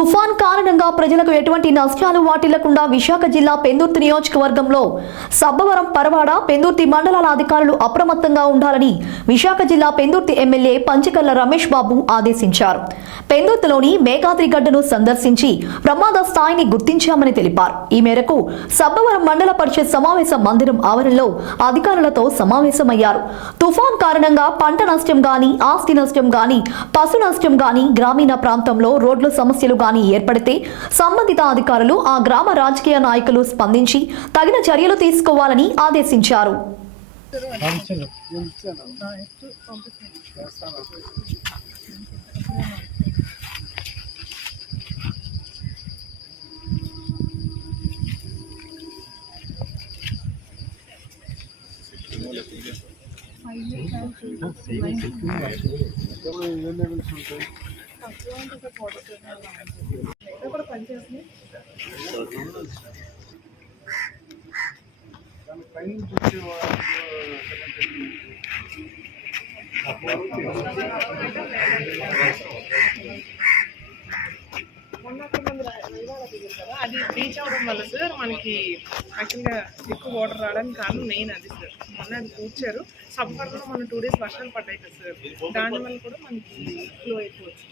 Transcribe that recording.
తుఫాన్ కారణంగా ప్రజలకు ఎటువంటి నష్టాలు వాటిల్లకుండా విశాఖ జిల్లా పెందుర్తి నియోజకవర్గంలో సబ్బవరం, పరవాడ, పెందుర్తి మండలాల అధికారులు అప్రమత్తంగా ఉండాలని విశాఖ జిల్లా పెందుర్తి ఎమ్మెల్యే పంచకర్ల రమేష్ బాబు ఆదేశించారు. పెందుర్తిలోని మేఘాద్రి గడ్డను సందర్శించి ప్రమాద స్థాయిని గుర్తించామని తెలిపారు. ఈ మేరకు సబ్బవరం మండల పరిషత్ సమావేశ మందిరం ఆవరణలో అధికారులతో సమావేశమయ్యారు. తుఫాన్ కారణంగా పంట నష్టం గాని, ఆస్తి నష్టం గాని, పశు నష్టం గాని, గ్రామీణ ప్రాంతంలో రోడ్ల సమస్యలు గాని ఏర్పడితే సంబంధిత అధికారులు, ఆ గ్రామ రాజకీయ నాయకులు స్పందించి తగిన చర్యలు తీసుకోవాలని ఆదేశించారు. అది రీచ్ అవడం వల్ల సార్ మనకి యాక్చువల్గా ఎక్కువ వాటర్ రావడానికి కారణం మెయిన్ అది సార్. మొన్న అది కూర్చారు. సమ్మర్లో మన 2 days వర్షాలు పడ్డాయి కదా సార్, దాని వల్ల కూడా మనకి ఫ్లో అయిపోవచ్చు.